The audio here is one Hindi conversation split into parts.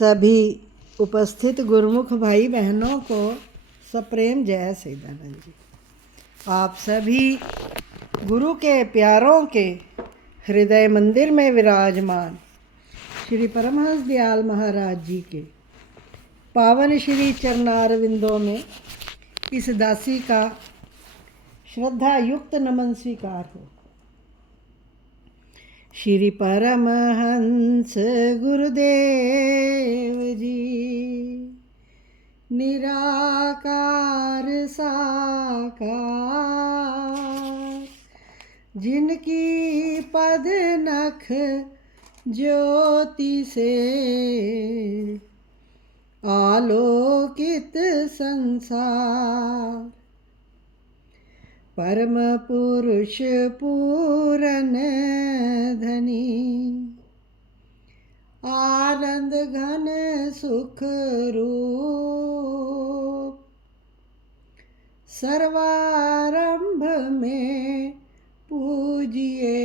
सभी उपस्थित गुरुमुख भाई बहनों को सप्रेम जय सच्चिदानंद जी। आप सभी गुरु के प्यारों के हृदय मंदिर में विराजमान श्री परमहंस दयाल महाराज जी के पावन श्री चरणारविंदों में इस दासी का श्रद्धा युक्त नमन स्वीकार हो। श्री परमहंस गुरुदेव जी निराकार साकार, जिनकी पद नख ज्योति से आलोकित संसार, परम पुरुष पूरन धनी, आनंद घन सुख रूप, सर्वारंभ में पूजिए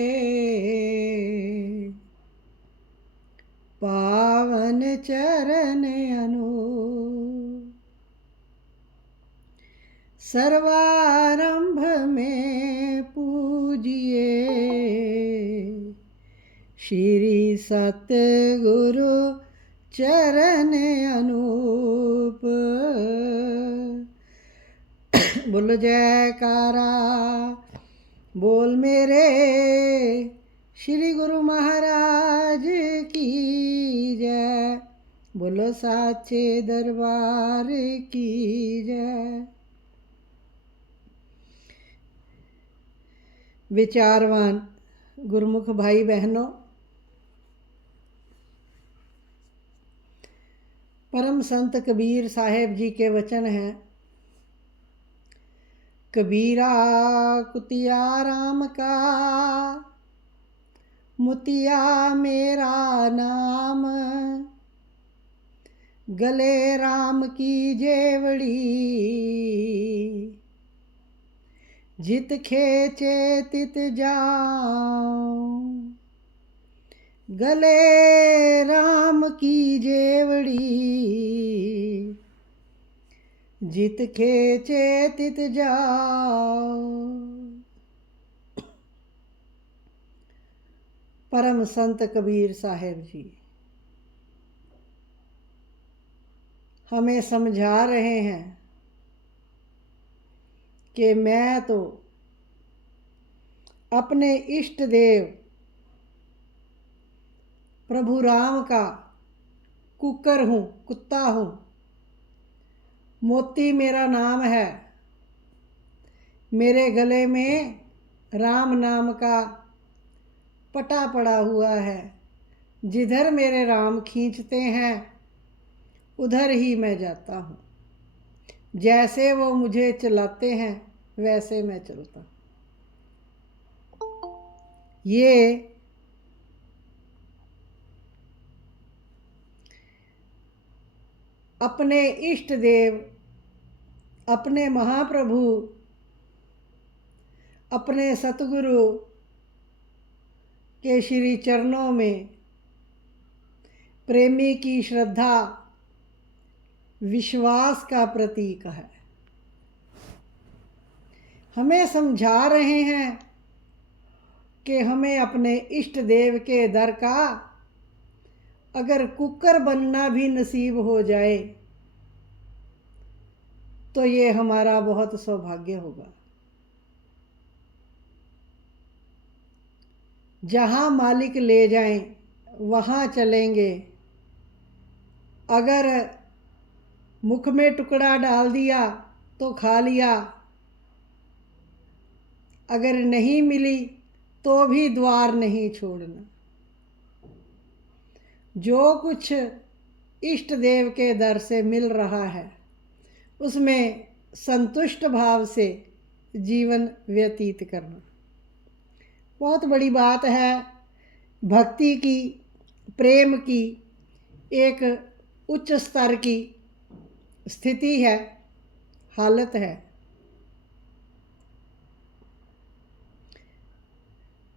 पावन चरण अनूप, सर्वारंभ में पूजिए श्री सतगुरु चरण अनूप। बोलो जयकारा बोल मेरे श्री गुरु महाराज की जय, बोलो साचे दरबार की जय। विचारवान गुरुमुख भाई बहनों, परम संत कबीर साहेब जी के वचन हैं, कबीरा कुतिया राम का मुतिया मेरा नाम, गले राम की जेवड़ी जित खेचे तित जाऊं, गले राम की जेवड़ी जित खेचे तित जाऊं। परम संत कबीर साहेब जी हमें समझा रहे हैं कि मैं तो अपने इष्ट देव प्रभु राम का कुकर हूँ, कुत्ता हूँ। मोती मेरा नाम है, मेरे गले में राम नाम का पटा पड़ा हुआ है। जिधर मेरे राम खींचते हैं उधर ही मैं जाता हूँ, जैसे वो मुझे चलाते हैं वैसे मैं चलता हूँ। ये अपने इष्ट देव, अपने महाप्रभु, अपने सतगुरु के श्री चरणों में प्रेमी की श्रद्धा विश्वास का प्रतीक है। हमें समझा रहे हैं कि हमें अपने इष्ट देव के दर का अगर कुकर बनना भी नसीब हो जाए तो ये हमारा बहुत सौभाग्य होगा। जहाँ मालिक ले जाएं वहाँ चलेंगे। अगर मुख में टुकड़ा डाल दिया तो खा लिया, अगर नहीं मिली तो भी द्वार नहीं छोड़ना। जो कुछ इष्ट देव के दर से मिल रहा है उसमें संतुष्ट भाव से जीवन व्यतीत करना बहुत बड़ी बात है। भक्ति की, प्रेम की एक उच्च स्तर की स्थिति है, हालत है।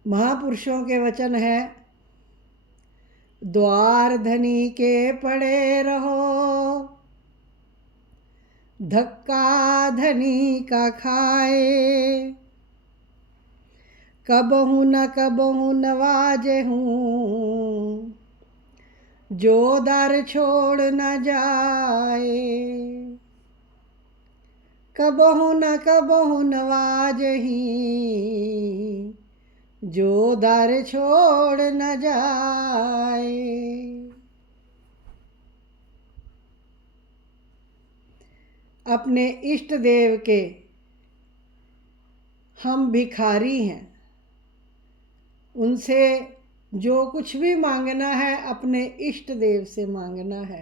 महापुरुषों के वचन है, द्वार धनी के पड़े रहो, धक्का धनी का खाए। कबहू न कबहू नवाजे हूँ, जो दर छोड़ न जाए। कबहू न कबहू नवाजही, जो दर छोड़ न जाए। अपने इष्ट देव के हम भिखारी हैं। उनसे जो कुछ भी मांगना है अपने इष्ट देव से मांगना है,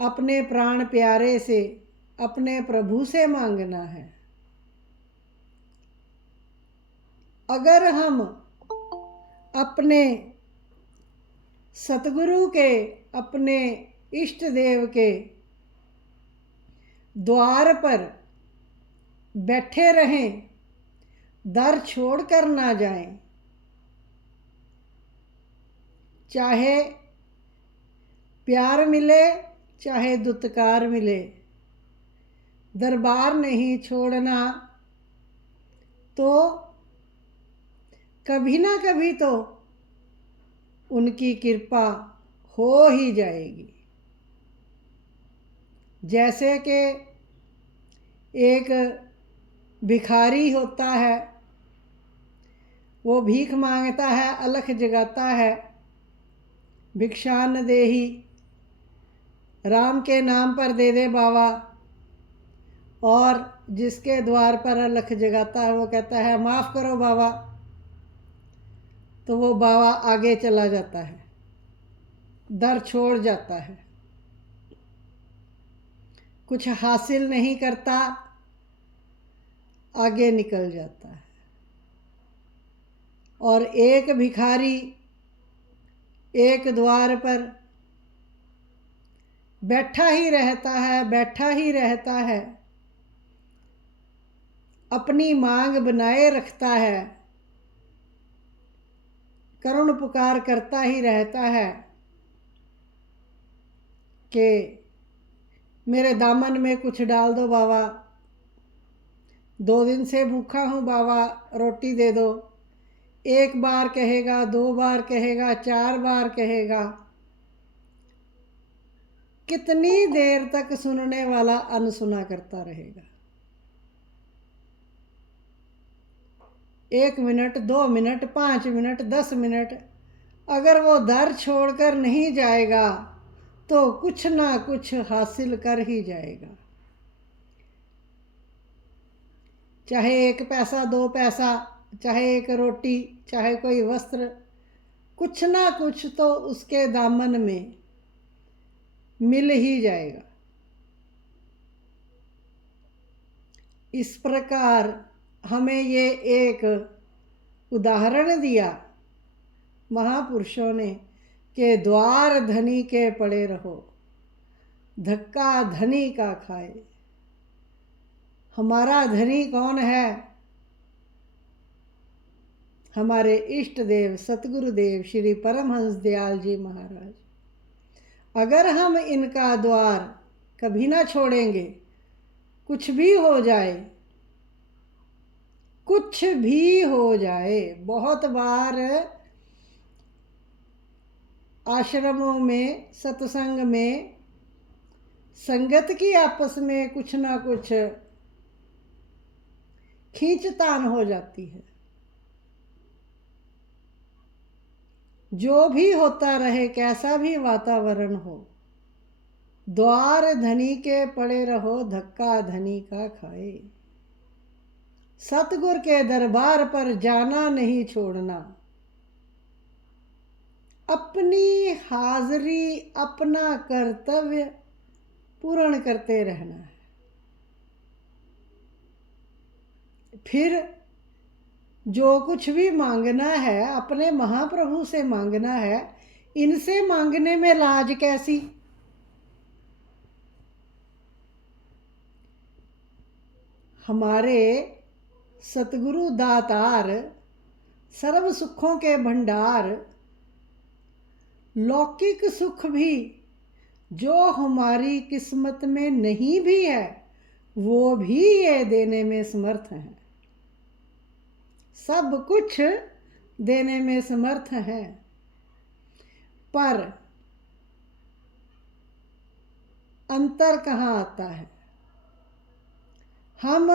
अपने प्राण प्यारे से, अपने प्रभु से मांगना है। अगर हम अपने सतगुरु के, अपने इष्ट देव के द्वार पर बैठे रहें, दर छोड़ कर ना जाएं, चाहे प्यार मिले चाहे दुत्कार मिले, दरबार नहीं छोड़ना, तो कभी ना कभी तो उनकी कृपा हो ही जाएगी। जैसे कि एक भिखारी होता है, वो भीख मांगता है, अलख जगाता है, भिक्षान देही, राम के नाम पर दे दे बाबा। और जिसके द्वार पर अलख जगाता है वो कहता है माफ़ करो बाबा, तो वो बाबा आगे चला जाता है, दर छोड़ जाता है, कुछ हासिल नहीं करता, आगे निकल जाता है। और एक भिखारी एक द्वार पर बैठा ही रहता है, बैठा ही रहता है, अपनी मांग बनाए रखता है, करुण पुकार करता ही रहता है कि मेरे दामन में कुछ डाल दो बाबा, 2 दिन से भूखा हूँ बाबा, रोटी दे दो। 1 बार कहेगा, 2 बार कहेगा, 4 बार कहेगा, कितनी देर तक सुनने वाला अनसुना करता रहेगा। 1 मिनट, 2 मिनट, 5 मिनट, 10 मिनट, अगर वो दर छोड़कर नहीं जाएगा तो कुछ ना कुछ हासिल कर ही जाएगा। चाहे 1 पैसा, 2 पैसा, चाहे 1 रोटी, चाहे कोई वस्त्र, कुछ ना कुछ तो उसके दामन में मिल ही जाएगा। इस प्रकार हमें ये एक उदाहरण दिया महापुरुषों ने कि द्वार धनी के पड़े रहो, धक्का धनी का खाए। हमारा धनी कौन है? हमारे इष्ट देव सतगुरुदेव श्री परमहंस दयाल जी महाराज। अगर हम इनका द्वार कभी ना छोड़ेंगे, कुछ भी हो जाए, कुछ भी हो जाए। बहुत बार आश्रमों में, सत्संग में, संगत की आपस में कुछ ना कुछ खींचतान हो जाती है। जो भी होता रहे, कैसा भी वातावरण हो, द्वार धनी के पड़े रहो, धक्का धनी का खाए। सतगुर के दरबार पर जाना नहीं छोड़ना, अपनी हाजिरी, अपना कर्तव्य पूर्ण करते रहना है। फिर जो कुछ भी मांगना है अपने महाप्रभु से मांगना है। इनसे मांगने में लाज कैसी? हमारे सतगुरु दातार, सर्व सुखों के भंडार, लौकिक सुख भी जो हमारी किस्मत में नहीं भी है वो भी ये देने में समर्थ है। सब कुछ देने में समर्थ है, पर अंतर कहाँ आता है? हम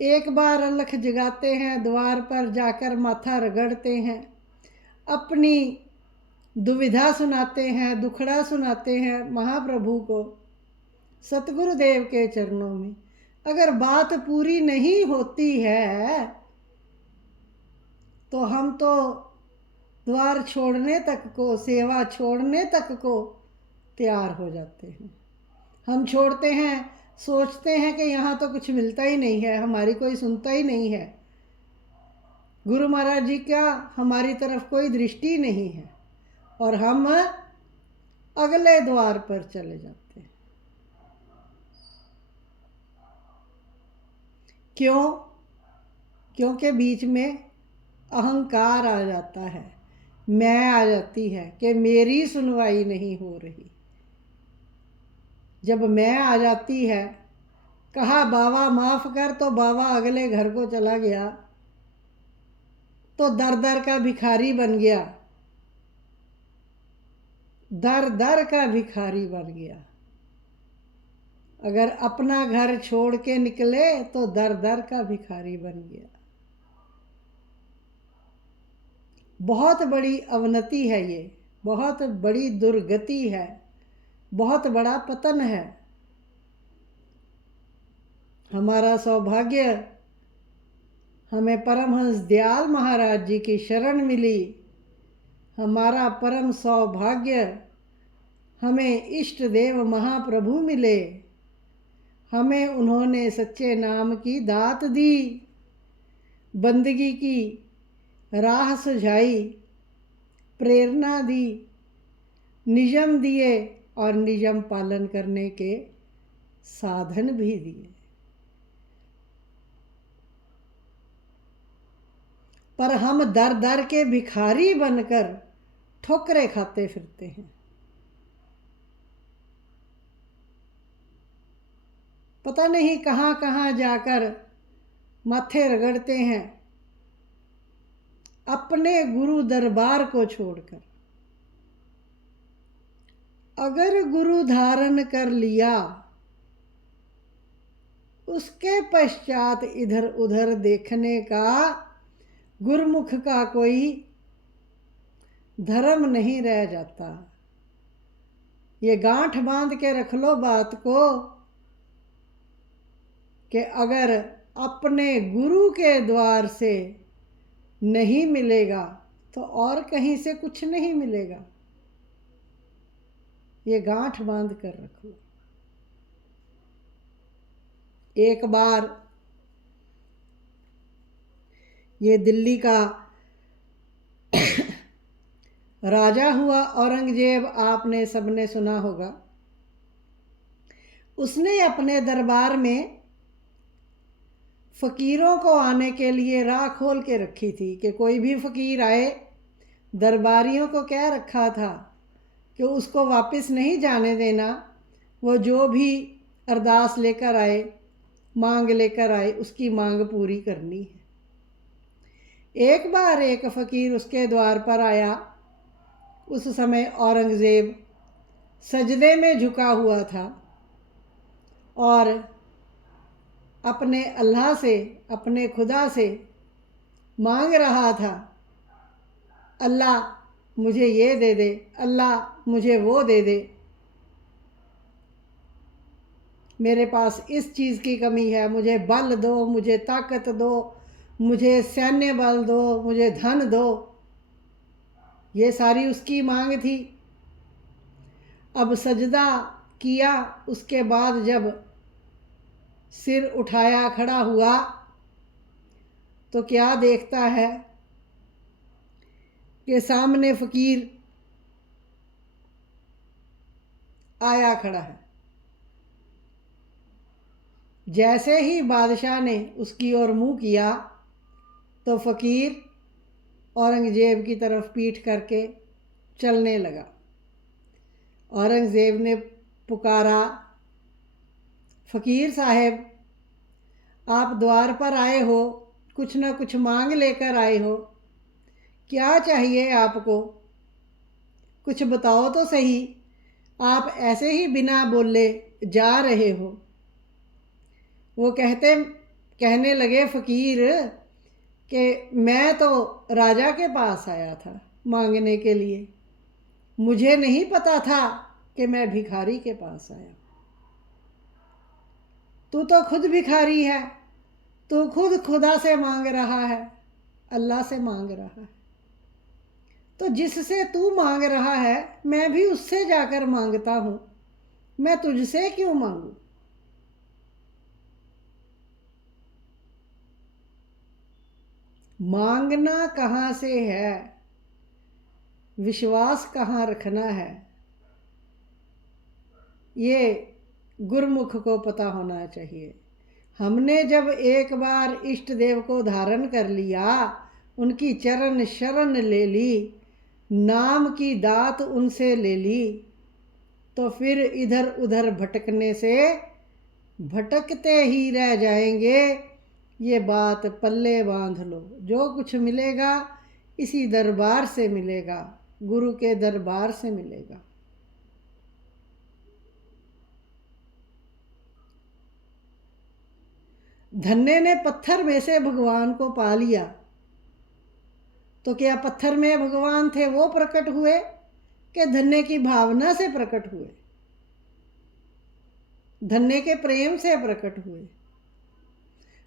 एक बार अलख जगाते हैं, द्वार पर जाकर माथा रगड़ते हैं, अपनी दुविधा सुनाते हैं, दुखड़ा सुनाते हैं महाप्रभु को, सतगुरुदेव के चरणों में। अगर बात पूरी नहीं होती है तो हम तो द्वार छोड़ने तक को, सेवा छोड़ने तक को तैयार हो जाते हैं। हम छोड़ते हैं, सोचते हैं कि यहाँ तो कुछ मिलता ही नहीं है, हमारी कोई सुनता ही नहीं है, गुरु महाराज जी का हमारी तरफ कोई दृष्टि नहीं है, और हम अगले द्वार पर चले जाते हैं। क्यों? क्योंकि बीच में अहंकार आ जाता है, मैं आ जाती है कि मेरी सुनवाई नहीं हो रही। जब मैं आ जाती है, कहा बाबा माफ़ कर, तो बाबा अगले घर को चला गया, तो दर दर का भिखारी बन गया, दर दर का भिखारी बन गया। अगर अपना घर छोड़ के निकले तो दर दर का भिखारी बन गया। बहुत बड़ी अवनति है ये, बहुत बड़ी दुर्गति है, बहुत बड़ा पतन है। हमारा सौभाग्य, हमें परमहंस दयाल महाराज जी की शरण मिली। हमारा परम सौभाग्य, हमें इष्ट देव महाप्रभु मिले। हमें उन्होंने सच्चे नाम की दात दी, बंदगी की राह सुझाई, प्रेरणा दी, नियम दिए और नियम पालन करने के साधन भी दिए। पर हम दर दर के भिखारी बनकर ठोकरे खाते फिरते हैं। पता नहीं कहाँ कहाँ जाकर माथे रगड़ते हैं अपने गुरु दरबार को छोड़कर। अगर गुरु धारण कर लिया, उसके पश्चात इधर उधर देखने का गुरुमुख का कोई धर्म नहीं रह जाता। ये गांठ बांध के रख लो बात को कि अगर अपने गुरु के द्वार से नहीं मिलेगा तो और कहीं से कुछ नहीं मिलेगा। ये गांठ बांध कर रख लो। एक बार ये दिल्ली का राजा हुआ औरंगजेब, आपने सबने सुना होगा। उसने अपने दरबार में फ़कीरों को आने के लिए राह खोल के रखी थी कि कोई भी फ़कीर आए, दरबारियों को कह रखा था कि उसको वापस नहीं जाने देना। वो जो भी अरदास लेकर आए, मांग लेकर आए, उसकी मांग पूरी करनी है। एक बार एक फ़कीर उसके द्वार पर आया। उस समय औरंगज़ेब सजदे में झुका हुआ था और अपने अल्लाह से, अपने खुदा से मांग रहा था, अल्लाह मुझे ये दे दे, अल्लाह मुझे वो दे दे, मेरे पास इस चीज़ की कमी है, मुझे बल दो, मुझे ताकत दो, मुझे सैन्य बल दो, मुझे धन दो। ये सारी उसकी मांग थी। अब सजदा किया, उसके बाद जब सिर उठाया, खड़ा हुआ, तो क्या देखता है कि सामने फ़कीर आया खड़ा है। जैसे ही बादशाह ने उसकी ओर मुँह किया तो फ़कीर औरंगज़ेब की तरफ पीठ करके चलने लगा। औरंगज़ेब ने पुकारा, फ़कीर साहब, आप द्वार पर आए हो, कुछ ना कुछ मांग लेकर आए हो, क्या चाहिए आपको? कुछ बताओ तो सही, आप ऐसे ही बिना बोले जा रहे हो। वो कहने लगे, फ़कीर, कि मैं तो राजा के पास आया था मांगने के लिए, मुझे नहीं पता था कि मैं भिखारी के पास आया। तू तो खुद भिखारी है, तू खुद खुदा से मांग रहा है, अल्लाह से मांग रहा है। तो जिससे तू मांग रहा है मैं भी उससे जाकर मांगता हूँ, मैं तुझसे क्यों मांगू? मांगना कहाँ से है, विश्वास कहाँ रखना है, ये गुरमुख को पता होना चाहिए। हमने जब एक बार इष्ट देव को धारण कर लिया, उनकी चरण शरण ले ली, नाम की दात उनसे ले ली, तो फिर इधर उधर भटकने से भटकते ही रह जाएंगे। ये बात पल्ले बांध लो। जो कुछ मिलेगा इसी दरबार से मिलेगा, गुरु के दरबार से मिलेगा। धन्ने ने पत्थर में से भगवान को पा लिया, तो क्या पत्थर में भगवान थे वो प्रकट हुए कि धन्ने की भावना से प्रकट हुए, धन्ने के प्रेम से प्रकट हुए,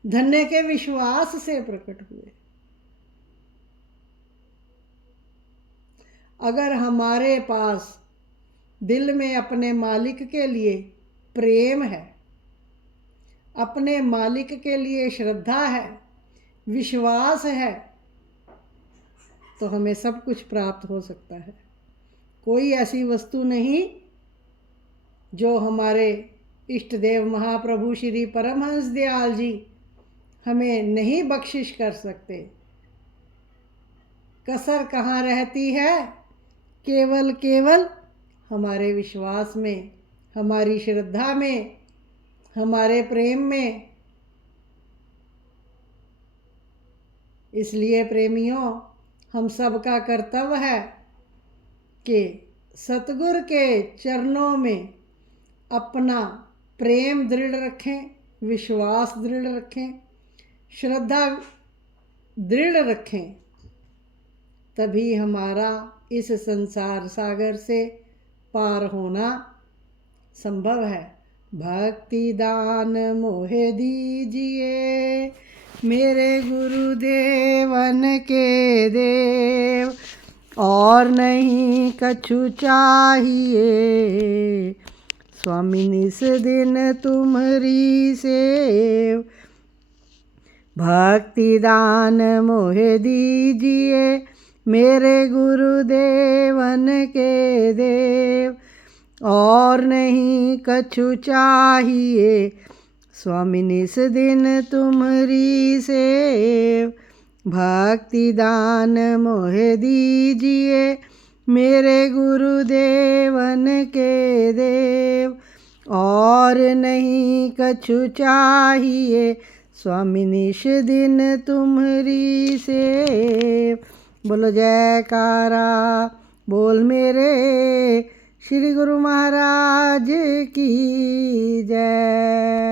धन्ने के विश्वास से प्रकट हुए? अगर हमारे पास दिल में अपने मालिक के लिए प्रेम है, अपने मालिक के लिए श्रद्धा है, विश्वास है, तो हमें सब कुछ प्राप्त हो सकता है। कोई ऐसी वस्तु नहीं जो हमारे इष्ट देव महाप्रभु श्री परमहंस दयाल जी हमें नहीं बख्शिश कर सकते। कसर कहाँ रहती है? केवल केवल हमारे विश्वास में, हमारी श्रद्धा में, हमारे प्रेम में। इसलिए प्रेमियों, हम सबका कर्तव्य है कि सतगुरु के चरणों में अपना प्रेम दृढ़ रखें, विश्वास दृढ़ रखें, श्रद्धा दृढ़ रखें, तभी हमारा इस संसार सागर से पार होना संभव है। भक्ति दान मोहे दीजिए, मेरे गुरुदेवन के देव, और नहीं कछु चाहिए, स्वामी निस दिन तुम्हारी सेव। भक्ति दान मोहे दीजिए, मेरे गुरुदेवन के देव, और नहीं कछु चाहिए, स्वामी निस दिन तुम्हारी सेव। भक्ति दान मोहे दीजिए, मेरे गुरुदेवन के देव, और नहीं कछु चाहिए, स्वामी निस दिन तुम्हारी सेव। बोलो जयकारा, बोल मेरे श्री गुरु महाराज की जय।